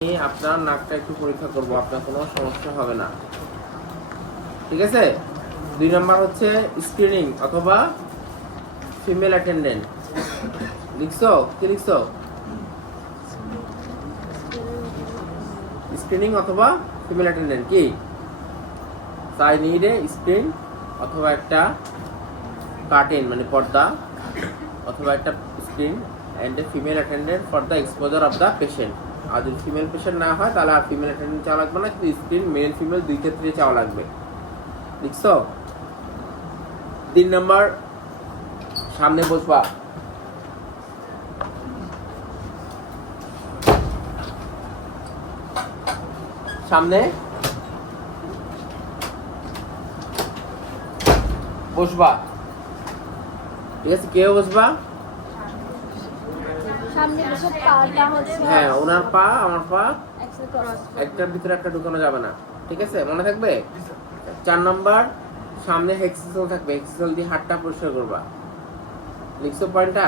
আপনার নাকটা একটু পরীক্ষা করব, আপনার কোনো সমস্যা হবে না, ঠিক আছে। 2 নাম্বার হচ্ছে স্ক্রিনিং অথবা ফিমেল অ্যাটেন্ডেন্ট। লিখছো? কি লিখছো? স্ক্রিনিং অথবা ফিমেল অ্যাটেন্ডেন্ট কি? আই নিড এ স্ক্রিন অথবা একটা কার্টেন মানে পর্দা অথবা একটা screen and a female attendant for the exposure of the patient. আর যদি ফিমেল পেশেন্ট না হয় তাহলে আর ফিমেল অ্যাটেন্ডেন্ট চাওয়া লাগবে না, কিন্তু স্ক্রিন মেল ফিমেল দুই ক্ষেত্রে চাওয়া লাগবে। লিখছো? 3 নাম্বার সামনে বসবা, সামনে বসবা, ঠিক আছে। কেউ বসবা? হ্যাঁ, ওনার পা আমার পা একটার ভিতরে একটা ঢুকানো যাবে না, ঠিক আছে, মনে থাকবে। 4 নাম্বার সামনে হেক্সিসল থাকবে, হেক্সিসল দিয়ে হাতটা পরিষ্কার করবা। লিখছো পয়েন্টটা?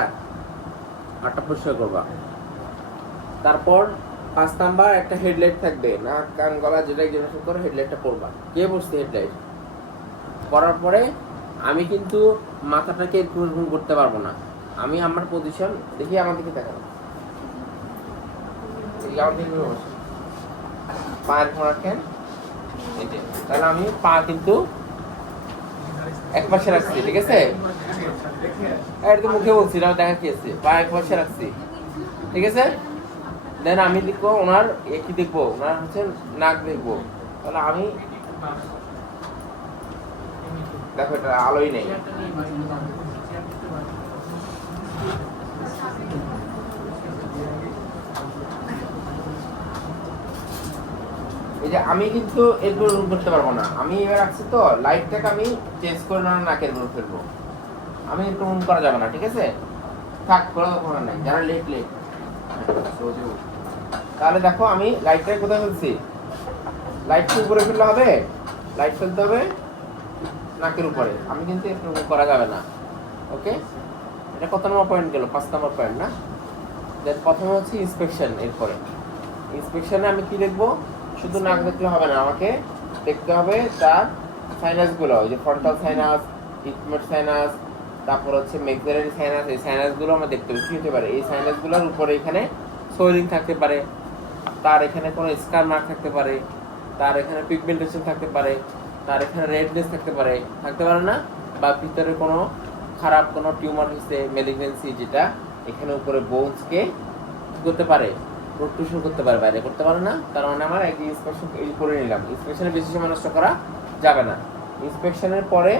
হাতটা পরিষ্কার করবা। তারপর 5 নাম্বার একটা হেডলাইট থাকবে, নাক কান গলা যেটা জেনারেশন করে হেডলাইটটা পরবা। কে বসছে হেডলাইট পরার পরে আমি কিন্তু মাথাটাকে এরকম করতে পারবো না। আমি আমার পজিশন দেখি, আমার দিকে দেখাবো, পায়ের ঘোরা কেন, তাহলে আমি পা কিন্তু এক পাশে রাখছি, ঠিক আছে। এটা তো মুখে বলছি না, দেখা কি আছে, পা এক পাশে রাখছি, ঠিক আছে। দেন আমি দেখবো ওনার কি দেখবো, ওনার হচ্ছে নাক দেখবো। তাহলে আমি দেখো এটা আলোই নেই, এই যে আমি কিন্তু এরপর রুম করতে পারবো না। আমি এবার রাখছি তো লাইটটাকে আমি চেঞ্জ করে না নাকের উপর ফেলবো, আমি একটু রুম করা যাবে না, ঠিক আছে। থাক, কোনো দরকার নাই, যারা লেট লেট। তাহলে দেখো আমি লাইটটা কোথায় ফেলছি, লাইটটা উপরে ফেললে হবে, লাইট ফেলতে হবে নাকের উপরে, আমি কিন্তু একটু রুম করা যাবে না, ওকে। এটা কত নম্বর পয়েন্ট গেল? 5 নম্বর পয়েন্ট না। দেন প্রথমে হচ্ছে ইন্সপেকশন। এরপরে ইন্সপেকশনে আমি কি দেখবো, শুধু নাক দেখলে হবে না, আমাকে দেখতে হবে তার সাইনাসগুলো, ওই যে ফ্রন্টাল সাইনাস, ইথমোড সাইনাস, তারপর হচ্ছে মেক্সিলারি সাইনাস। এই সাইনাসগুলো আমরা দেখতে হবে কি হতে পারে। এই সাইনাসগুলোর উপরে এখানে সোয়েলিং থাকতে পারে, তার এখানে কোনো স্কার মার্ক থাকতে পারে, তার এখানে পিগমেন্টেশন থাকতে পারে, তার এখানে রেডনেস থাকতে পারে, থাকতে পারে না, বা ভিতরে কোনো খারাপ কোনো টিউমার হচ্ছে, মেলিগনেন্সি, যেটা এখানে উপরে বোনসকে করতে পারে, প্রোট্রুশন করতে পারে, বাইরে করতে পারে না। তার মানে আমার একদিন ইন্সপেকশন করে নিলাম। ইন্সপেকশনে বেশি সময় নষ্ট করা যাবে না। ইন্সপেকশনের পরে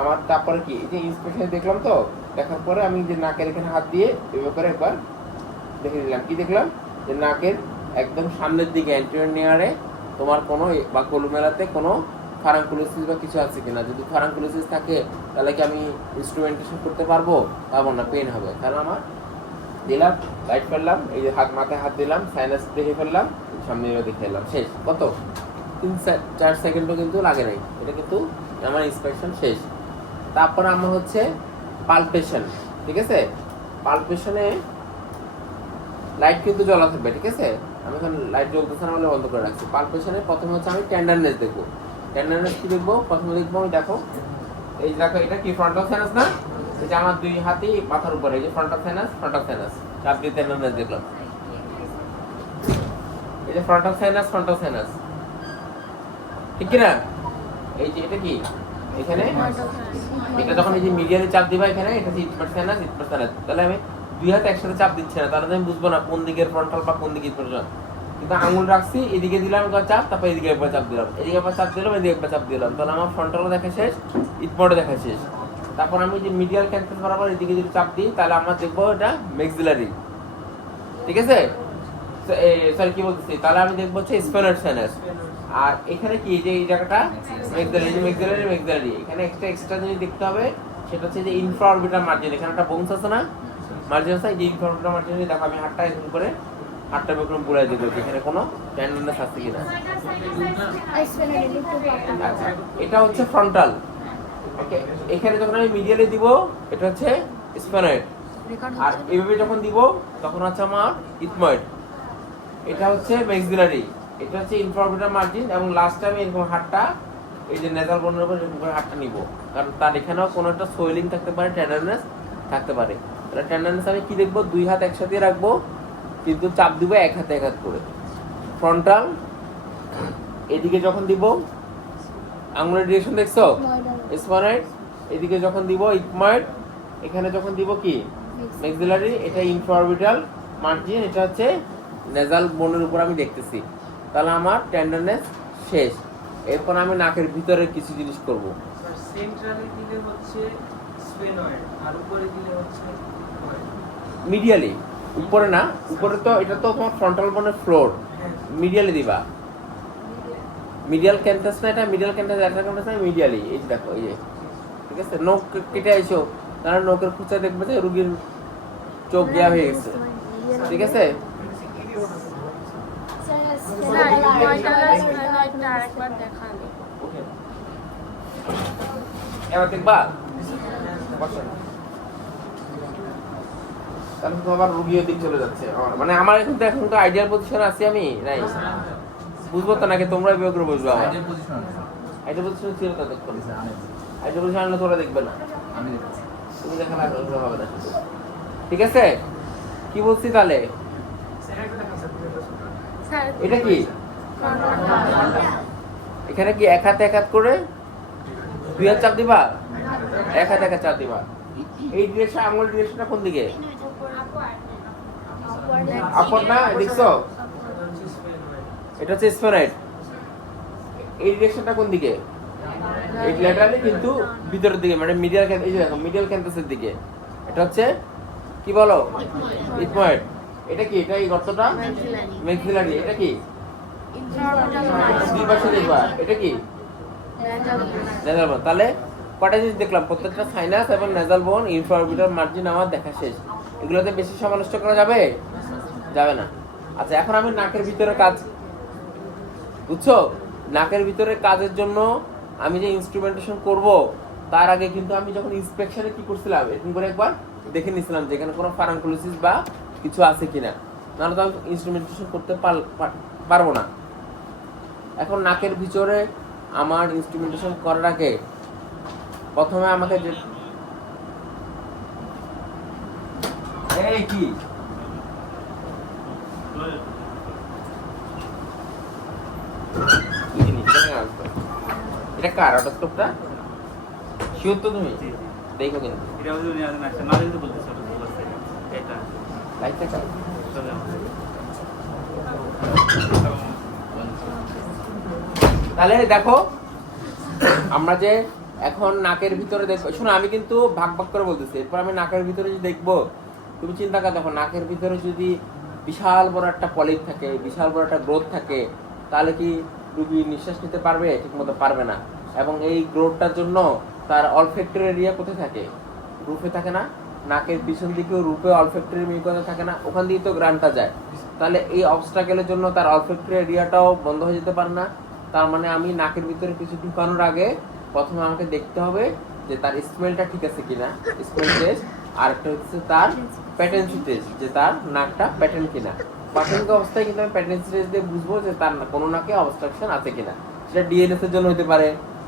আমার তারপরে কি, এই যে ইন্সপেকশনে দেখলাম তো, দেখার পরে আমি যে নাকের এখানে হাত দিয়ে এভাবে করে একবার দেখে নিলাম। কি দেখলাম, যে নাকের একদম সামনের দিকে অ্যান্টেরিয়র নেয়ারে তোমার কোনো বা কলুমেলাতে কোনো ফারাঙ্কুলোসিস বা কিছু আছে কিনা। যদি ফারাঙ্কুলোসিস থাকে তাহলে কি আমি ইনস্ট্রুমেন্টেশন করতে পারবো? পারবো না, পেন হবে। কারণ আমার দিলাম, লাইট ফেললাম, এই যে হাত মাথায় হাত দিলাম, সাইনাস দেখে ফেললাম, সামনে দেখে এলাম, শেষ। কত 3-4 সেকেন্ডও কিন্তু লাগে নাই, এটা কিন্তু আমার ইন্সপেকশন শেষ। তারপর আমার হচ্ছে পালপেশন, ঠিক আছে। পালপেশনে লাইট কিন্তু জ্বলা থাকবে, ঠিক আছে। আমি এখন লাইট জ্বলতেছে না বলে বন্ধ করে রাখছি। পালপেশনে প্রথমে হচ্ছে আমি টেন্ডারনেস দেখবো। টেন্ডারনেস কি দেখবো? প্রথমে দেখবো আমি, দেখো এই দেখো এটা কি ফ্রন্টাল সাইনাস না, এই যে আমার দুই হাতই মাথার উপরে, এই যে ফ্রন্টাল সাইনাস, ফ্রন্টাল সাইনাস, চাপ দিয়ে টেন্ডারনেস দেখলাম, এই যে ফ্রন্টাল সাইনাস, ফ্রন্টাল সাইনাস, ঠিক কি না। এই যে এটা কি, এখানে এটা যখন এই যে মিডিয়ালে চাপ দিবা এখানে, এটা হচ্ছে ইটমার সাইনাস, ইটমার সাইনাস। তাহলে আমি দুই হাতে একসাথে চাপ দিচ্ছি না, তাহলে আমি বুঝবো না কোন দিকের ফ্রন্টাল বা কোন দিকে ইটমার। কিন্তু আঙুল রাখছি, এদিকে দিলাম একবার চাপ, তারপর এদিকে একবার চাপ দিলাম, এদিকে একবার চাপ দিলাম, এদিকে একবার চাপ দিলাম, তাহলে আমার ফ্রন্টালও দেখা শেষ, ইটমারও দেখা শেষ। তারপর আমি যে মিডিয়াল ক্যান্সার বরাবর এদিকে যদি চাপ দিই, তাহলে আমরা দেখবো এটা মেক্সিলারি, ঠিক আছে। সরি কি বলতেছি, তাহলে আমি দেখবো হচ্ছে স্পেনার সাইনাস। আর এখানে কি, যে এই জায়গাটা মেক্সিলারি, মেক্সিলারি, মেক্সিলারি, এখানে এক্সট্রা জিনিস দেখতে হবে, সেটা হচ্ছে যে ইনফ্রাঅরবিটাল মার্জিন, এখানে একটা বোনস আছে না, মার্জিন আছে, এই যে ইনফ্রাঅরবিটাল মার্জিন। দেখো আমি হাতটা এরকম করে হাতটা বেকরম পুরাই দেবো, এখানে কোনো টেন্ডারনেস আছে কিনা। আচ্ছা, এটা হচ্ছে ফ্রন্টাল, ওকে। এখানে যখন আমি মিডিয়ালে দিব, এটা হচ্ছে স্পেনয়েড, আর এইভাবে যখন দিব তখন হচ্ছে আমার ইথময়েড, এটা হচ্ছে ম্যাক্সিলারি, এটা হচ্ছে ইনফ্রাঅরবিটাল মার্জিন, এবং লাস্ট আমি এরকম হাতটা এই যে নেজাল বোনের উপর এরকম করে হাতটা নিব, কারণ তার এখানেও কোনো একটা সোয়েলিং থাকতে পারে, টেন্ডারনেস থাকতে পারে। তাহলে টেন্ডারনেস আমি কি দেখবো, দুই হাত একসাথে রাখবো, কিন্তু চাপ দিব এক হাতে এক হাত করে। ফ্রন্টাল এদিকে যখন দিব, আঙুলের ডিরেকশন দেখছো, স্পনেট এদিকে যখন দিব ইকমার্ড, এখানে যখন দিব কি ম্যাক্সিলারি, এটা ইনফ্রাঅরবিটাল মার্জিন, এটা হচ্ছে নেজাল বোনের উপর আমি দেখতেছি। তাহলে আমার টেন্ডারনেস শেষ। এরপর আমি নাকের ভিতরে কিছু জিনিস করব। সেন্ট্রালে দিলে হচ্ছে স্ফেনয়েড আর উপরে দিলে হচ্ছে মিডিয়ালি, উপরে না, উপরে তো এটা তো তোমার ফ্রন্টাল বোনের ফ্লোর, মিডিয়ালি দিবা। মিডিয়াল ক্যান্টাস না, এটা মিডিয়াল ক্যান্টাস, এটা ক্যান্টাস না, মিডিয়ালি। এই যে দেখো, এই যে ঠিক আছে, নখ কেটে আইছো, তাহলে নখের খুঁচা দেখবে যে রোগীর চোখ দেওয়া হয়ে গেছে, ঠিক আছে। এবার দেখবা, তাহলে তো আবার রুগীর দিক চলে যাচ্ছে। মানে আমার এখন তো আইডিয়াল পজিশন আছি আমি, নাই বুঝবো তো নাকি তোমরা বিয়োগ করে বুঝবো। আমার আইডিয়াল পজিশন ছিল ততক্ষণ, আইডিয়াল পজিশন আনলে তোমরা দেখবে না, তুমি দেখা না হবে না। ঠিক আছে, কি বলছি তাহলে? এটা কি এখানে কি এক হাতে এক হাত করে দুই হাত চাপ দিবা, এক হাতে এক হাত চাপ দিবা। এই ডিরেকশন, আঙুল ডিরেকশনটা কোন দিকে? আপর না, দেখছো এটা হচ্ছে স্ফেনয়েড। এই ডিরেকশনটা কোন দিকে? এই ল্যাটারালি, কিন্তু ভিতরের দিকে, মানে মিডিয়াল, এই যে দেখো মিডিয়াল ক্যান্টাসের দিকে। এটা হচ্ছে কি বলো, ইথময়েড। এটা কি? এটা এই গর্তটা ম্যাক্সিলারি। এটা কি? দুই পাশে দেখবা, এটা কি? নেজাল বোন। তাহলে কটা জিনিস দেখলাম, প্রত্যেকটা সাইনাস এবং নেজাল বোন, ইনফ্রাঅরবিটাল মার্জিন আমার দেখা শেষ। এগুলোতে বেশি সমালোচনা করা যাবে? যাবে না। আচ্ছা, এখন আমি নাকের ভিতরে কাজ, বুঝছো, নাকের ভিতরে কাজের জন্য আমি যে ইনস্ট্রুমেন্টেশন করব, তার আগে কিন্তু আমি যখন ইন্সপেকশনে কি করছিলাম, এরকম করে একবার দেখে নিছিলাম যে এখানে কোনো ফারাঙ্কুলোসিস বা কিছু আছে কিনা, নাহলে তো আমি ইনস্ট্রুমেন্টেশন করতে পারবো না। এখন নাকের ভিতরে আমার ইনস্ট্রুমেন্টেশন করার আগে প্রথমে আমাকে যে এই কি এটা কার অটোস্কোপটা? শিওর তো তুমি? দেখো কিন্তু এটা হচ্ছে না দিতে বলতেছে এটা লাইটটা কার? তাহলে দেখো, আমরা যে এখন নাকের ভিতরে দেখবো, শোনো আমি কিন্তু ভাগ ভাগ করে বলতেছি। এরপর আমি নাকের ভিতরে যে দেখবো, তুমি চিন্তা করে দেখো, নাকের ভিতরে যদি বিশাল বড় একটা পলিপ থাকে, বিশাল বড় একটা গ্রোথ থাকে, তাহলে কি রুগী নিঃশ্বাস নিতে পারবে? ঠিক মতো পারবে না। এবং এই গ্রোথটার জন্য তার অলফ্যাক্টরি এরিয়া কোথায় থাকে? রুফে থাকে না? নাকের পিছন দিকেও রুফে অলফ্যাক্টরি মিউকাসা থাকে না? ওখান দিয়ে তো গ্রানটা যায়। তাহলে এই অবস্ট্রাকেলের জন্য তার অলফ্যাক্টরি এরিয়াটাও বন্ধ হয়ে যেতে পারে না। তার মানে আমি নাকের ভিতরে কিছু ঢুকানোর আগে প্রথমে আমাকে দেখতে হবে যে তার স্মেলটা ঠিক আছে কিনা, স্মেল টেস্ট। আর একটা হচ্ছে তার প্যাটেন্সি টেস্ট, যে তার নাকটা প্যাটার্ন কিনা। প্রাথমিক অবস্থায় কিন্তু আমি প্যাটেন্সি টেস্ট দিয়ে বুঝবো যে তার কোনো নাকে অবস্ট্রাকশন আছে কিনা। সেটা ডিএনএস এর জন্য হতে পারে,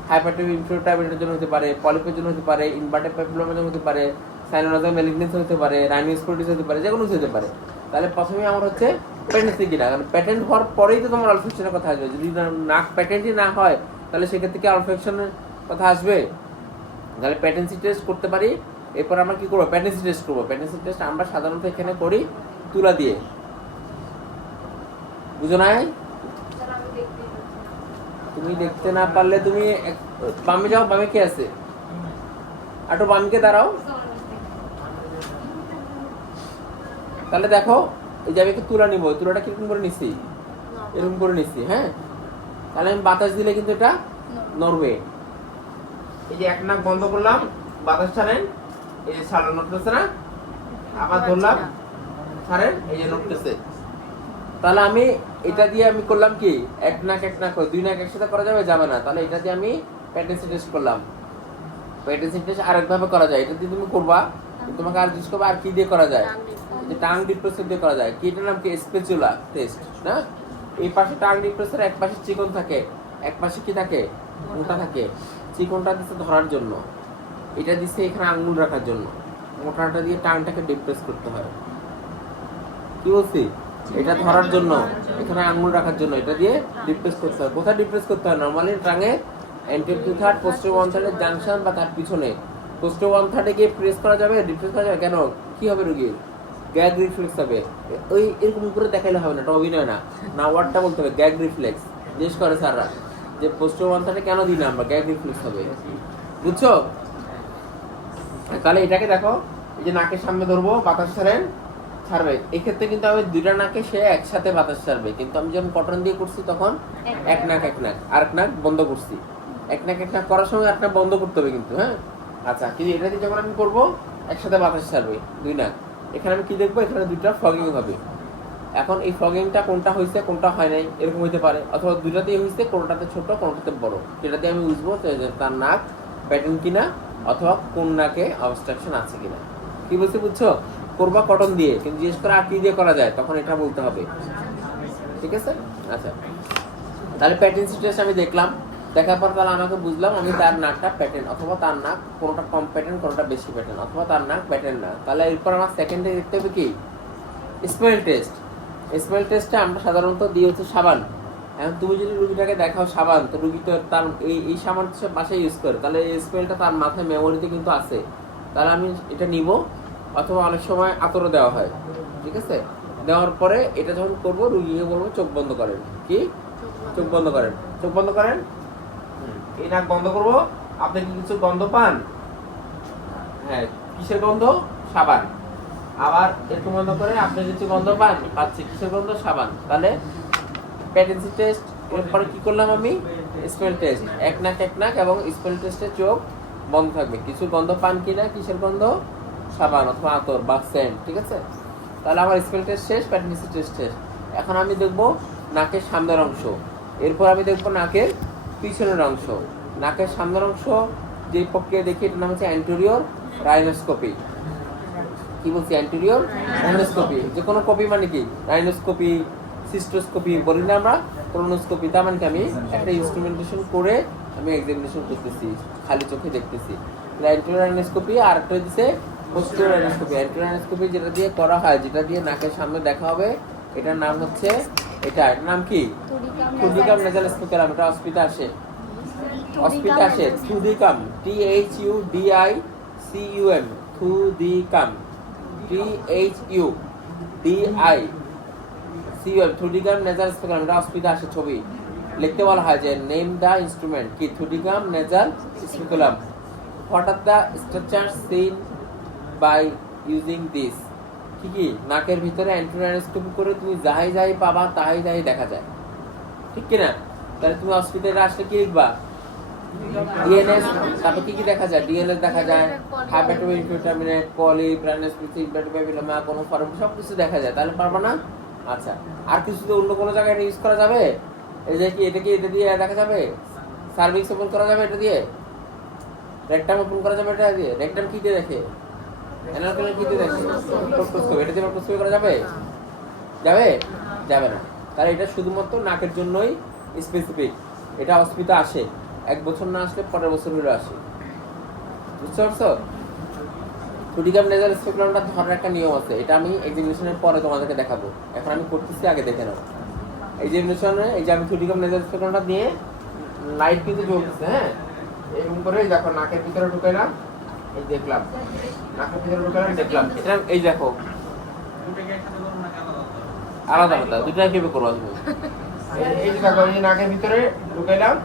হাইপারটেনশন ইনফ্লুয়েন্টার জন্য হতে পারে, পলিপের জন্য হতে পারে, ইনভার্টেড প্যাপিলোমার জন্য হতে পারে, সাইনোনাজাল ম্যালিগনেন্সি হতে পারে, রাইনোস্কোলিটিস হতে পারে, যে কোনো কিছু হতে পারে। তাহলে প্রথমে আমার হচ্ছে প্যাটেন্সি কিনা, কারণ প্যাটেন্ট হওয়ার পরেই তো তোমার অলফেকশনের কথা আসবে। যদি নাক প্যাটেন্টই না হয়, তাহলে সেক্ষেত্রে কি অলফেকশনের কথা আসবে? তাহলে প্যাটেন্সি টেস্ট করতে পারি। এরপর আমরা কি করবো? প্যাটেন্সি টেস্ট করবো। প্যাটেন্সি টেস্ট আমরা সাধারণত এখানে করি তুলা দিয়ে, বুঝো নাই? তুমি দেখতে না পারলে তুমি বামে যাও, বামে কে আছে? একটু বামকে দাঁড়াও। তাহলে দেখো, এই যে আমি একটু তুলা নিবো, তুলাটা কিরকম করে নিচ্ছি, এরকম করে নিচ্ছি, হ্যাঁ। তাহলে আমি বাতাস দিলে কিন্তু এটা নড়বে। এই যে এক নাক বন্ধ করলাম, বাতাস ছাড়েন, এই যে ছাড়লো, নড়তেছে না? আবার ধরলাম, ছাড়েন, এই যে নড়তেছে। তাহলে আমি এটা দিয়ে আমি করলাম কি, এক নাক দুই নাক একসাথে করা যাবে? যাবে না। তাহলে এটা দিয়ে আমি প্যাটেন্সি টেস্ট করলাম। প্যাটেন্সি টেস্ট আরেকভাবে করা যায়, এটা দিয়ে তুমি করবা, তোমাকে আর জিজ্ঞেস করবা আর কি দিয়ে করা যায়। যে টাং ডিপ্রেসর দিয়ে করা যায়, কি এটার নাম কি স্পেচুলা টেস্ট না? এই পাশে টাং ডিপ্রেসর, এক পাশে চিকন থাকে, এক পাশে কি থাকে, মোটা থাকে। চিকনটা দিচ্ছে ধরার জন্য, এটা দিচ্ছে এখানে আঙ্গুল রাখার জন্য, মোটাটা দিয়ে টাংটাকে ডিপ্রেস করতে হয়। কি বলছি? এটা ধরার জন্য, এখানে আঙ্গুল রাখার জন্য, এটা দিয়ে ডিপ্রেস করতে হয়। কোথায় ডিপ্রেস করতে হয়? নরমালি টাঙে anterior two third, posterior one থার্ডের জাংশন বা তার পিছনে। পোস্টেরিয়র ওয়ান থার্ডে গিয়ে প্রেস করা যাবে, ডিপ্রেস করা যাবে। কেন? কি হবে রোগীর? গ্যাগ রিফ্লেক্স হবে। ওই এরকম করে দেখাইলে হবে না, এটা অভিনয় না। না, ওয়ার্ডটা বলতে হবে গ্যাগ রিফ্লেক্স। জিজ্ঞেস করে স্যাররা যে পোস্টেরিয়র ওয়ান থার্ডে কেন দিই না আমরা, গ্যাগ রিফ্লেক্স হবে। বুঝছো? তাহলে এটাকে দেখো, এই যে নাকের সামনে ধরবো, বাতাস ছাড়বে। এক্ষেত্রে কিন্তু আমি দুইটা নাকে সে একসাথে বাতাস ছাড়বে, কিন্তু আমি যখন কটন দিয়ে করছি তখন এক নাক আর এক নাক বন্ধ করছি। এক নাক করার সময় এক নাক বন্ধ করতে হবে কিন্তু, হ্যাঁ। আচ্ছা, কিন্তু এটা দিয়ে যখন আমি করবো একসাথে বাতাস ছাড়বে দুই নাক। এখানে আমি কি দেখবো? এখানে দুইটা ফ্লগিং হবে। এখন এই ফ্লগিংটা কোনটা হয়েছে কোনটা হয় নাই এরকম হইতে পারে, অথবা দুইটাতেই হয়েছে, কোনটাতে ছোট কোনটাতে বড়। সেটা দিয়ে আমি বুঝবো তার নাক প্যাটার্ন কিনা, অথবা কোন নাকে অবস্ট্রাকশন আছে কিনা। কি বলছি বুঝছো? করবা কটন দিয়ে, কিন্তু জিজ্ঞেস করে আর কি দিয়ে করা যায়, তখন এটা বলতে হবে। ঠিক আছে? আচ্ছা, তাহলে প্যাটার্ন টেস্ট আমি দেখলাম, দেখার পর তাহলে আমাকে বুঝলাম আমি তার নাকটা প্যাটার্ন, অথবা তার নাক কোনটা কম প্যাটার্ন কোনটা বেশি প্যাটার্ন, অথবা তার নাক প্যাটার্ন না। তাহলে এরপর আমার সেকেন্ডে দেখতে হবে কি? Smell test. স্মেল টেস্টে আমরা সাধারণত দিই হচ্ছে সাবান। এখন তুমি যদি রুগীটাকে দেখাও সাবান, তো রুগী তো তার এই সাবান সে বাসায় ইউজ করে, তাহলে এই স্মেলটা তার মাথায় মেমোরিতে কিন্তু আছে। তাহলে আমি এটা নিব, অথবা অনেক সময় আতরও দেওয়া হয়। ঠিক আছে? দেওয়ার পরে এটা যখন করবো, রুগীকে বলবো চোখ বন্ধ করেন। কি? চোখ বন্ধ করেন। চোখ বন্ধ করেন। এই নাক বন্ধ করবো। আপনি কি কিছু গন্ধ পান? হ্যাঁ, কিসের গন্ধ? সাবান। আবার একটু বন্ধ করে আপনি কিছু গন্ধ পান? পাচ্ছি। কিসের গন্ধ? সাবান। তাহলে প্যাটেন্সি টেস্ট, এরপরে কি করলাম আমি? Smell test. এক নাক এবং স্মেল টেস্টে চোখ বন্ধ থাকবে। কিছু গন্ধ পান কিনা? কিসের গন্ধ? সাবান অথবা আতর বা সেন্ট। ঠিক আছে? তাহলে আমার স্মেল টেস্ট শেষ, প্যাটেন্সি টেস্ট শেষ। এখন আমি দেখবো নাকের সামনের অংশ, এরপর আমি দেখবো নাকের পিছনের অংশ। নাকের সামনের অংশ যে প্রক্রিয়া দেখি, এটার নাম হচ্ছে অ্যান্টেরিয়র রাইনোস্কোপি। কি বলছি? অ্যান্টেরিয়র রাইনোস্কোপি। যে কোনো কপি মানে কি? রাইনোস্কোপি, সিস্টোস্কোপি বলি না আমরা, কোলোনোস্কোপি। তার মানে কি? আমি একটা ইনস্ট্রুমেন্টেশন করে আমি এক্সামিনেশন করতেছি, খালি চোখে দেখতেছি। অ্যান্টেরিয়র রাইনোস্কোপি। আর একটা হচ্ছে পোস্টেরিয়র রাইনোস্কোপি। অ্যান্টেরিয়র রাইনোস্কোপি যেটা দিয়ে করা হয়, যেটা দিয়ে নাকের সামনে দেখা হবে, এটার নাম হচ্ছে এটার নাম কি? Thudichum nasal স্পিকুলাম। এটা অস্পিতা আসে, অস্পিতা আসে। থুডিকাম, THUDICUM, থুডিকাম, THUDICUM, থুডিকাম নেজাল স্পিকুলাম। এটা অস্পিতা আসে ছবি লিখতে বলা হয় যে নেম দ্য ইনস্ট্রুমেন্ট। কি? Thudichum nasal speculum. What are the structure seen by using this. কি কি? নাকের ভিতরে অ্যান্টেরিয়র করে তুমি যাই পাবা তাই দেখা যায়। ঠিক কিনা? তাহলে তুমি হসপিটালে আসলে কি লিখবা? ডিএনএস। তারপর কি দেখা যায়? ডিএনএস দেখা যায়, হাইপারটোইনফিউটামিনেট, পলি, প্রাণস্পেসিফিক ব্যাকটেরিয়া, কোনো ফর্ম, সব কিছু দেখা যায়। তাহলে পারবা না? আচ্ছা, আর কিছু তো অন্য কোনো জায়গায় ইউজ করা যাবে? এই যে কি, এটা দিয়ে দেখা যাবে? সার্ভিক্স ওপেন করা যাবে এটা দিয়ে? রেকটাম ওপেন করা যাবে এটা দিয়ে? রেকটাম কি দিয়ে দেখে? অ্যানাল কি দিয়ে দেখে? প্রক্টোস্কোপি। এটা দিয়ে প্রক্টোস্কোপি করা যাবে? যাবে না। তাহলে এটা শুধুমাত্র নাকের জন্যই স্পেসিফিক। এটা অস্পিতা আসে, 1 বছর না আসলে পরের বছর হলে আসে। বুঝতে পারছো? থুডিকাম নেজাল স্পিকুলামটা ধরার একটা নিয়ম আছে, এটা আমি এক্সামিনেশনের পরে তোমাদেরকে দেখাবো। এখন আমি করতেছি, আগে দেখে নাও। এক্সামিনেশনে এই যে আমি থুডিকাম নেজাল স্পিকুলামটা দিয়ে লাইট কিন্তু জ্বলতেছে, হ্যাঁ, এরকম করে দেখো নাকের ভিতরে ঢুকাইলাম, এই দেখলাম, নাকের ভিতরে ঢুকাইলাম, দেখলাম। এটা এই দেখো আলাদা আলাদা দুইটা কিভাবে করবো তুমি? এই যে দেখো, এই নাকের ভিতরে ঢুকাইলাম,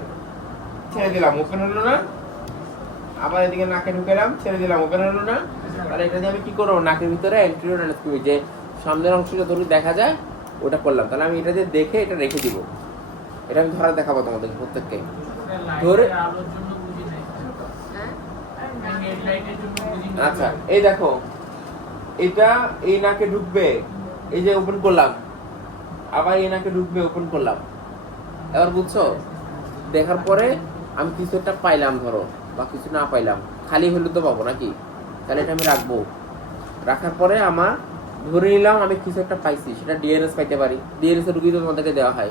ছেড়ে দিলাম, ওপেন হলো না। আবার এদিকে নাকে ঢুকাইলাম, ছেড়ে দিলাম, ওপেন হলো না। তাহলে এটা দিয়ে আমি কি করবো? নাকের ভিতরে অ্যান্টেরিয়র রাইনোস্কোপি, যে সামনের অংশ যতটুকু দেখা যায় ওটা করলাম। তাহলে আমি এটা দিয়ে দেখে এটা রেখে দিব। এটা আমি ধরা দেখাবো তোমাদের প্রত্যেককে ধরে। আচ্ছা, এই দেখো, এটা এই নাকে ঢুকবে, এই যে ওপেন করলাম, আবার এই নাকে ঢুকবে, ওপেন করলাম। এবার বুঝছো? দেখার পরে আমি কিছু একটা পাইলাম ধরো, বা কিছু না পাইলাম, খালি হলে তো পাবো নাকি? তাহলে এটা আমি রাখবো। রাখার পরে আমার ধরে নিলাম আমি কিছু একটা পাইছি, সেটা ডিএনএস পাইতে পারি। ডিএনএস এর রুগী তো তোমাদেরকে দেওয়া হয়।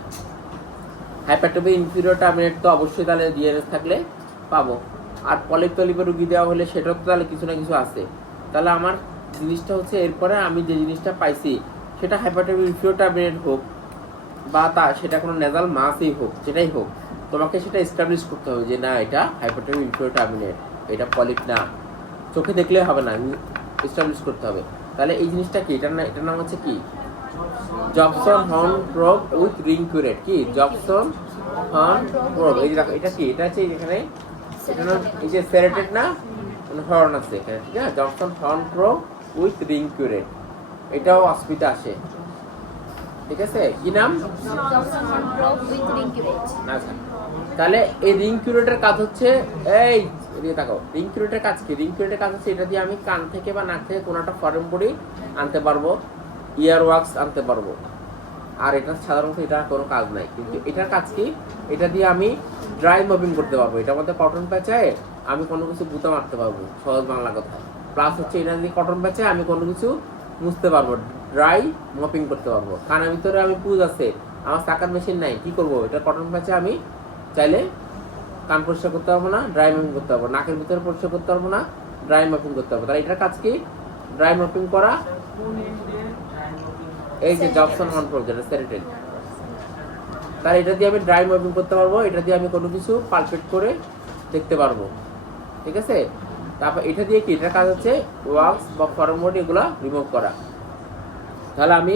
হাইপারটোপি ইনফিরিয়র টার্মিনেট তো অবশ্যই তাহলে ডিএনএস থাকলে পাবো। আর পলিপের রুগী দেওয়া হলে সেটাও তো তাহলে কিছু না কিছু আছে। তাহলে আমার জিনিসটা হচ্ছে এরপরে আমি যে জিনিসটা পাইছি সেটা হাইপারটোপি ইনফিরিয়র টার্মিনেট হোক বা সেটা কোনো নেজাল মাসই হোক, যেটাই হোক, তোমাকে সেটা এস্টাবলিশ করতে হবে যে না এটা হাইপারটোপি ইনফিরিয়র টার্মিনেট, এটা পলিপ না। চোখে দেখলে হবে না, এস্টাবলিশ করতে হবে। তাহলে এই জিনিসটা কি, এটার নাম হচ্ছে কি, Jobson Horne probe with ring curette. কি জবসন হর্ন প্রোব, এই যে দেখো এটা কি, এটা হচ্ছে এখানে এটা নাম এই যে সেরেটেড না, হর্ন আছে এখানে, ঠিক আছে। Jobson Horne probe with ring curette, এটাও অসুবিধা আসে, ঠিক আছে। কি নাম? আচ্ছা, তাহলে এই রিং কিউরেটের কাজ হচ্ছে, এই এদিকে তাকাও, রিং কিউরেটের কাজ কি? রিং কিউরেটের কাজ হচ্ছে এটা দিয়ে আমি কান থেকে বা নাক থেকে কোনো একটা ফরেন বডি আনতে পারবো, ইয়ার ওয়াক্স আনতে পারবো। আর এটা সাধারণত এটা কোনো কাজ নাই, কিন্তু এটার কাজ কি, এটা দিয়ে আমি ড্রাই মপিং করতে পারবো। এটার মধ্যে কটন প্যাচায় আমি কোনো কিছু গুঁতা মারতে পারবো, সহজ বাংলা কথা। প্লাস হচ্ছে এটা দিয়ে কটন প্যাচায় আমি কোনো কিছু মুছতে পারবো, ড্রাই মপিং করতে পারবো। কানের ভিতরে আমি পুজ আছে, আমার চাকার মেশিন নাই, কি করবো, এটা কটন প্যাচে আমি চাইলে কান পরিষ্কার করতে পারবো না, ড্রাই মপিং করতে পারবো। নাকের ভিতরে পরিষ্কার করতে পারবো না, ড্রাই মপিং করতে পারবো। তাহলে এটার কাজ কি, ড্রাই মপিং করা। এই যে জবসন হর্ন প্রোব যেটা সেরেটেড, তাহলে এটা দিয়ে আমি ড্রাই মপিং করতে পারবো, এটা দিয়ে আমি কোনো কিছু পালপেট করে দেখতে পারবো, ঠিক আছে। তারপর এটা দিয়ে কি, এটার কাজ হচ্ছে ওয়াক্স বা ফরেন বডি এগুলো রিমুভ করা। তাহলে আমি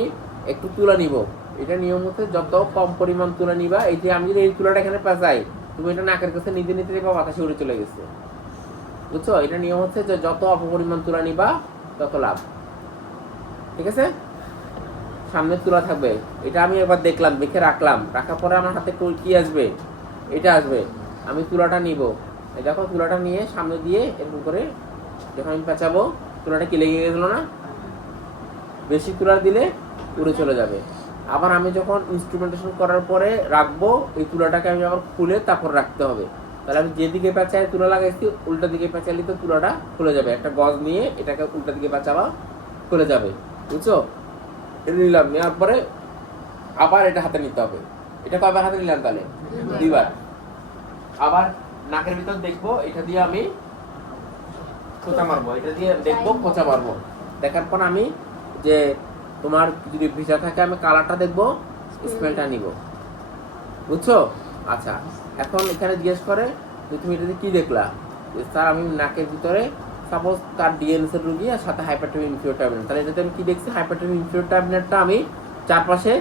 একটু তুলা নিব, এটা নিয়ম হচ্ছে যত কম পরিমাণ তুলা নিবা। এই যে আমি যদি এই তুলাটা এখানে পেঁচাই, তুমি এটা নাকের কাছে নিতে নিতে বা বাতাসে উড়ে চলে গেছে, বুঝছো। এটা নিয়ম হচ্ছে যে যত অল্প পরিমাণ তুলা নিবা তত লাভ, ঠিক আছে। সামনে তুলা থাকবে, এটা আমি এবার দেখলাম, দেখে রাখলাম, রাখার পরে আমার হাতে কি আসবে, এটা আসবে। আমি তুলাটা নিব, এই দেখো তুলাটা নিয়ে সামনে দিয়ে এরকম করে যখন আমি পেঁচাবো, তুলাটা কি লেগে গেছিল না, বেশি তুলা দিলে উড়ে চলে যাবে। আবার আমি যখন ইনস্ট্রুমেন্টেশন করার পরে রাখবো, এই তুলাটাকে আমি আবার খুলে তারপর রাখতে হবে। তাহলে আমি যেদিকে পেঁচায় তুলা লাগাইছি উল্টা দিকে পেঁচালি তো তুলাটা খুলে যাবে। একটা গজ নিয়ে এটাকে উল্টা দিকে পেঁচাবা, খুলে যাবে, বুঝছো। এটা নিলাম, নেওয়ার পরে আবার এটা হাতে নিতে হবে। এটা কয়বার হাতে নিলাম তাহলে? 2 বার। আবার নাকের ভিতর দেখবো, এটা দিয়ে আমি খোঁচা মারবো, এটা দিয়ে দেখবো খোঁচা মারবো। দেখার পর আমি যে তোমার যদি ভিজা থাকে আমি কালারটা দেখবো, স্মেলটা নিব, বুঝছো। আচ্ছা, এখন এখানে জিজ্ঞেস করে যে তুমি এটাতে কি দেখলা, স্যার আমি নাকের ভিতরে সাপোজ তার ডিএনএস এর রোগী আর সাথে হাইপারটোপি ইনফিরিয়র টার্মিনেট। তাহলে এটাতে আমি কি দেখছি, হাইপারটোপি ইনফিরিয়র টার্মিনেটটা আমি চারপাশে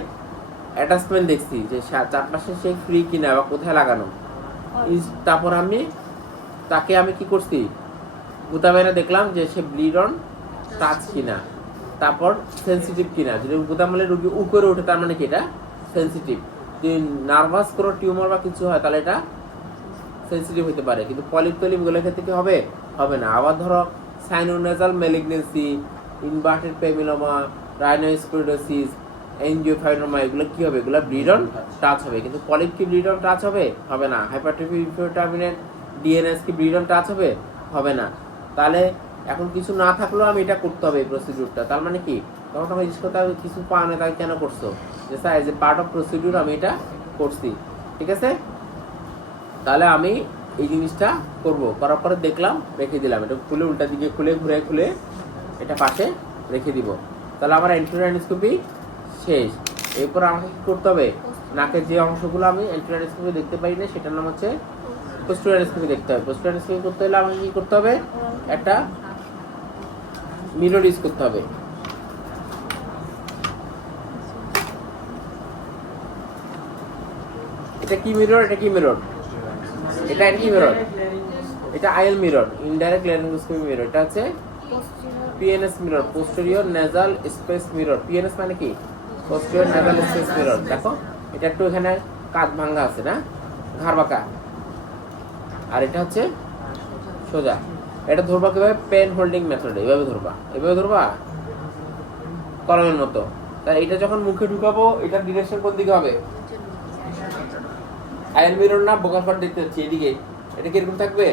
অ্যাটাচমেন্ট দেখছি যে চারপাশে সে ফ্রি কিনা বা কোথায় লাগানো। তারপর তাকে আমি কি করছি, গুতা বাইরে দেখলাম যে সে ব্লিড অন টাচ কিনা, তারপর সেন্সিটিভ কিনা। যদি গুতা মারলে রোগী উপরে ওঠে তার মানে কি এটা সেন্সিটিভ। যদি নার্ভাস কোনো টিউমার বা কিছু হয় তাহলে এটা সেন্সিটিভ হতে পারে, কিন্তু পলিপ গুলোর ক্ষেত্রে কি হবে, হবে না। আবার ধরো সাইনোনেজাল ম্যালিগনেন্সি, ইনভার্টেড পেমিলোমা, রাইনোস্ক্লেরোসিস, এনজিওফাইনোমা, এগুলো কি হবে, এগুলো ব্লিড অন টাচ হবে। কিন্তু পলিপ কি ব্লিড অন টাচ হবে, হবে না। হাইপারটোপি ইনফিরিয়র টার্মিনেট ডিএনএস কি ব্লিড অন টাচ হবে, হবে না। তাহলে এখন কিছু না থাকলেও আমি এটা করতে হবে এই প্রসিডিউরটা। তার মানে কি, তখন তোমাকে জিজ্ঞেস করতে হবে কিছু পাও না তাই কেন করছো, যে sir as a part of procedure আমি এটা করছি, ঠিক আছে। তাহলে আমি এই জিনিসটা করব, করার পরে দেখলাম, রেখে দিলাম, এটা খুলে উল্টা দিকে খুলে ঘুরে এটা পাশে রেখে দিব। তাহলে আমার অ্যান্টেরিয়র অ্যান্ডোস্কোপি শেষ। এরপর আমাকে কি করতে হবে, নাকের যে অংশগুলো আমি অ্যান্টেরিয়র অ্যান্ডোস্কোপি দেখতে পারি না সেটার নাম হচ্ছে পোস্টেরিয়র অ্যান্ডোস্কোপি দেখতে হবে। পোস্টেরিয়র অ্যান্ডোস্কোপি করতে হলে আমাকে কি করতে হবে, একটা মিরর ইউজ করতে হবে। এটা কি মিরর, এটা কি মিরর, এটা কি মিরর, এটা IL mirror, indirect laryngoscopy mirror. এটা হচ্ছে PNS mirror, posterior nasal space mirror. PNS মানে কি, পোস্টেরিয়র নেজাল স্পেস মিরর। দেখো এটা একটু এখানে কাঁধ ভাঙা আছে না, ঘাড় বাঁকা, আর এটা হচ্ছে সোজা। এটা ধরবা কিভাবে, পেন হোল্ডিং মেথডে, এভাবে ধরবা কলমের মতো। তাই এটা যখন মুখে ঢুকাবো এটার ডিরেকশন কোন দিকে হবে, আইএল মিরর না বোকার পাট দেখতে হচ্ছে এদিকে, এটা কি এরকম থাকবে।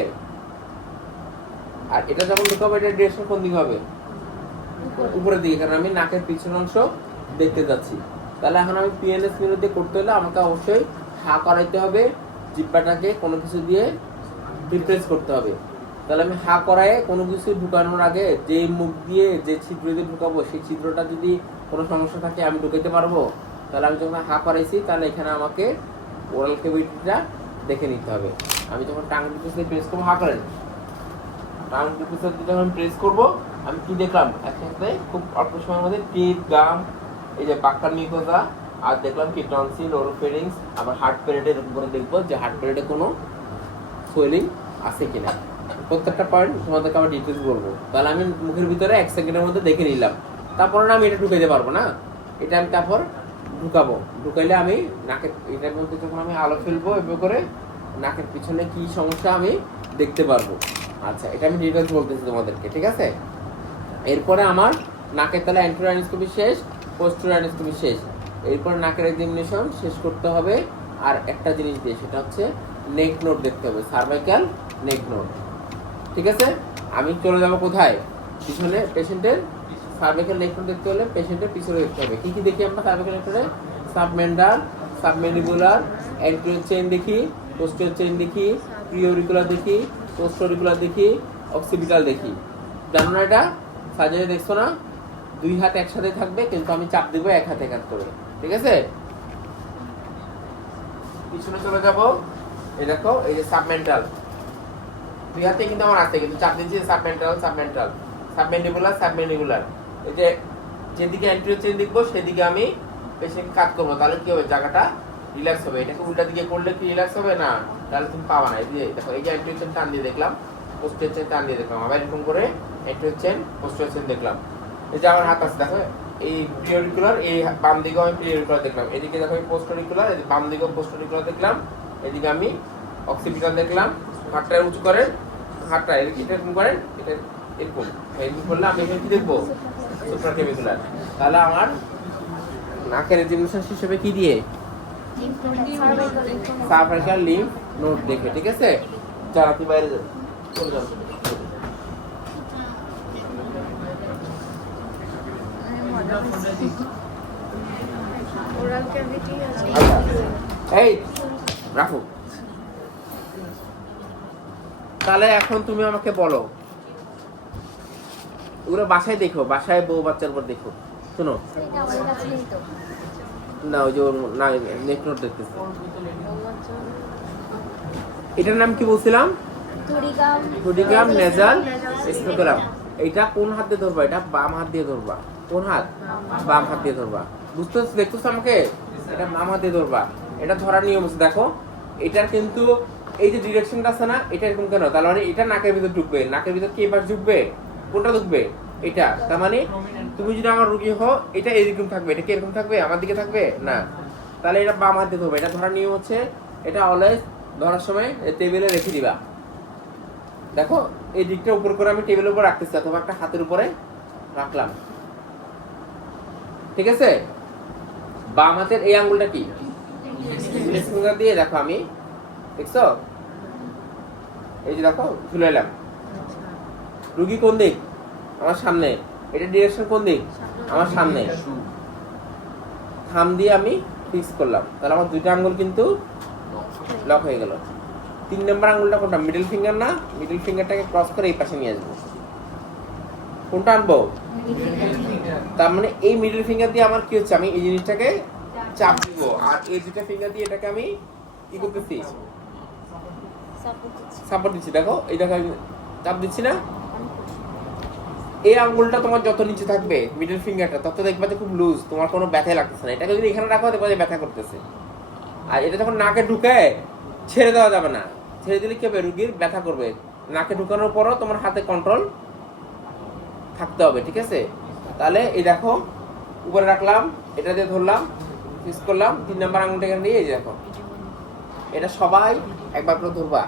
আর এটা যখন ঢুকাবো এটার ডিরেকশন কোন দিকে হবে, উপরের দিকে, কারণ আমি নাকের পিছনের অংশ দেখতে যাচ্ছি। তাহলে এখন আমি পিএনএস মেনু দিয়ে করতে হলে আমাকে অবশ্যই হা করাইতে হবে, জিহ্বাটাকে কোনো কিছু দিয়ে রিপ্লেস করতে হবে। তাহলে আমি হা করায় কোনো কিছু ঢুকানোর আগে যে মুখ দিয়ে যে ছিদ্র দিয়ে ঢুকাবো সেই ছিদ্রটা যদি কোনো সমস্যা থাকে আমি ঢুকাইতে পারবো। তাহলে আমি যখন হা করাইছি তাহলে এখানে আমাকে ওরাল ক্যাভিটিটা দেখে নিতে হবে। আমি যখন টাং টিপুসে প্রেস করবো, হা করেন, টাং টিপুসে যখন প্রেস করবো আমি কি দেখলাম একসাথে খুব অল্প সময়ের মধ্যে টিপ, গাম, এই যে বাক্কার মিউকোসা, আর দেখলাম কি টনসিল, ওরোফেরিংস, আবার হার্ট প্যারেটের উপরে দেখবো যে হার্ট প্যারেটে কোনো সোয়েলিং আছে কিনা। প্রত্যেকটা পয়েন্ট তোমাদেরকে আবার ডিটেলস বলবো। তাহলে আমি মুখের ভিতরে 1 সেকেন্ডের মধ্যে দেখে নিলাম। তারপরে না আমি এটা ঢুকাইতে পারবো না, এটা আমি তারপর ঢুকাবো। ঢুকাইলে আমি নাকের এটার মধ্যে যখন আমি আলো ফেলবো এভাবে করে নাকের পিছনে কি সমস্যা আমি দেখতে পারবো। আচ্ছা, এটা আমি ডিটেলস বলতেছি তোমাদেরকে, ঠিক আছে? এরপরে আমার নাকের তাহলে অ্যান্টেরিয়র অ্যানাস্টোমি শেষ, পোস্টেরিয়র অ্যানাস্টোমি শেষ। এরপর নাকের এক্সামিনেশন শেষ করতে হবে আর একটা জিনিস দিয়ে, সেটা হচ্ছে নেক নোট দেখতে হবে, সার্ভাইকাল নেক নোট। ঠিক আছে, আমি চলে যাব কোথায়? পিছনে পেশেন্টের সার্ভাইকাল নেক নোট দেখতে হলে পেশেন্টের পিছনে দেখতে হবে। কি কি দেখি আমরা সার্ভাইকাল নেক নোটে? সাবমেন্ডাল, সাবমেন্ডিবুলার, অ্যান্টেরিয়র চেইন দেখি, পোস্টেরিয়র চেইন দেখি, প্রিঅরিকুলার দেখি, পোস্টেরিকুলার দেখি, অক্সিপিটাল দেখি। জানো না এটা? সার্জারি দেখছো না? 2 হাত একসাথে থাকবে কিন্তু আমি চাপ দিব 1 হাতে 1 হাত করে, ঠিক আছে? পিছনে চলে যাব, এই দেখো এই যে সাবমেন্টাল, 2 হাতে কিন্তু আমার আছে কিন্তু চাপ দিচ্ছি সাবমেন্টাল, সাবমেন্টাল, সাবমেন্ডিবুলার, সাবমেন্ডিবুলার। এই যে যেদিকে অ্যান্টেরিয়র চেইন দেখবো সেদিকে আমি পেশেন্ট কাট করবো, তাহলে কি হবে? জায়গাটা রিল্যাক্স হবে। এটাকে উল্টা দিকে করলে কি রিল্যাক্স হবে না? তাহলে তুমি পাবা না। এই যে দেখো এই যে অ্যান্টেরিয়র চেইন টান দিয়ে দেখলাম, পোস্টেরিয়র চেইন টান দিয়ে দেখলাম, আবার এরকম করে অ্যান্টেরিয়র চেইন, পোস্টেরিয়র চেইন দেখলাম। এই যে আমার হাত আছে দেখো, এই প্রিঅরিকুলার, এই বাম দিকেও আমি প্রিঅরিকুলার দেখলাম, এদিকে দেখো এই পোস্টেরিকুলার, এই বাম দিকেও পোস্টেরিকুলার দেখলাম, এদিকে আমি অক্সিপিটাল দেখলাম। হাতটা উঁচু করেন, হাতটা এরকম করেন, এটা এরকম এরকম করলে আমি এখানে কি দেখবো? সুপ্রাক্লেভিকুলার। তাহলে আমার নাকের এক্সামিনেশন হিসেবে কি দিয়ে? সার্ভাইকাল লিম্ফ নোড দেখে, ঠিক আছে? যারা তুই বাইরে চলে যাও। এই রাখো। তাহলে এখন তুমি আমাকে বলো, ওগুলো বাসায় দেখো, বাসায় বউ বাচ্চার উপর দেখো। শোনো না, ওই যে না নেক নোট দেখতেছে, এটার নাম কি বলছিলাম? টুডিগাম নেজাল স্পেকুলাম। এইটা কোন হাত দিয়ে ধরবা? এটা বাম হাত দিয়ে ধরবা। কোন হাত? বাম হাত দিয়ে ধরবা। বুঝতে দেখতেছো আমাকে? এটা বাম হাত দিয়ে ধরবা। এটা ধরার নিয়ম আছে, দেখো এটার কিন্তু এই যে ডিরেকশনটা আছে না, এটা এরকম কেন? তার মানে এটা নাকের ভিতর ঢুকবে। নাকের ভিতর কি এবার ঢুকবে? কোনটা ঢুকবে? এটা। তার মানে তুমি যদি আমার রুগী হও, এটা এরকম থাকবে, এটা কি এরকম থাকবে? আমার দিকে থাকবে না। তাহলে এটা বাম হাত দিয়ে ধরবে। এটা ধরার নিয়ম হচ্ছে, এটা অলওয়েজ ধরার সময় টেবিলে রেখে দিবা। দেখো এই দিকটা উপর করে আমি টেবিলের উপর রাখতেছি অথবা একটা হাতের উপরে রাখলাম, ঠিক আছে? বাম হাতের এই আঙ্গুলটা কি ফিঙ্গার দিয়ে দেখো, আমি দেখছো এই যে দেখো ঝুলে এলাম। রুগী কোন দিক? আমার সামনে। এটা ডিরেকশন কোন দিক? আমার সামনে। থাম দিয়ে আমি ফিক্স করলাম, তাহলে আমার 2টা আঙ্গুল কিন্তু লক হয়ে গেল। 3 নম্বর আঙ্গুলটা কোনটা? মিডল ফিঙ্গার না? মিডল ফিঙ্গারটাকে ক্রস করে এই পাশে নিয়ে আসবো। কোনটা আনবো? তার মানে এই মিডল ফিঙ্গার দিয়ে আমার কি হচ্ছে? আমি এই জিনিসটাকে চাপ দিব, আর এই 2টা ফিঙ্গার দিয়ে এটাকে আমি কি করতেছি? সাপোর্ট দিচ্ছি। দেখো এই দেখো চাপ দিচ্ছি না? এই আঙ্গুলটা তোমার যত নিচে থাকবে মিডল ফিঙ্গারটা, তত দেখবা যে খুব লুজ, তোমার কোনো ব্যথা লাগতেছে না। এটাকে যদি এখানে রাখো দেখবা যে ব্যথা করতেছে। আর এটা যখন নাকে ঢুকায় ছেড়ে দেওয়া যাবে না। ছেড়ে দিলে কি হবে? রুগীর ব্যথা করবে। নাকে ঢুকানোর পরও তোমার হাতে কন্ট্রোল থাকতে হবে, ঠিক আছে? তাহলে এই দেখো উপরে রাখলাম, এটা দিয়ে ধরলাম, ফিক্স করলাম, 3 নম্বর আঙুলটা এখানে নিয়ে এই দেখো, এটা সবাই একবার করে ধরবা।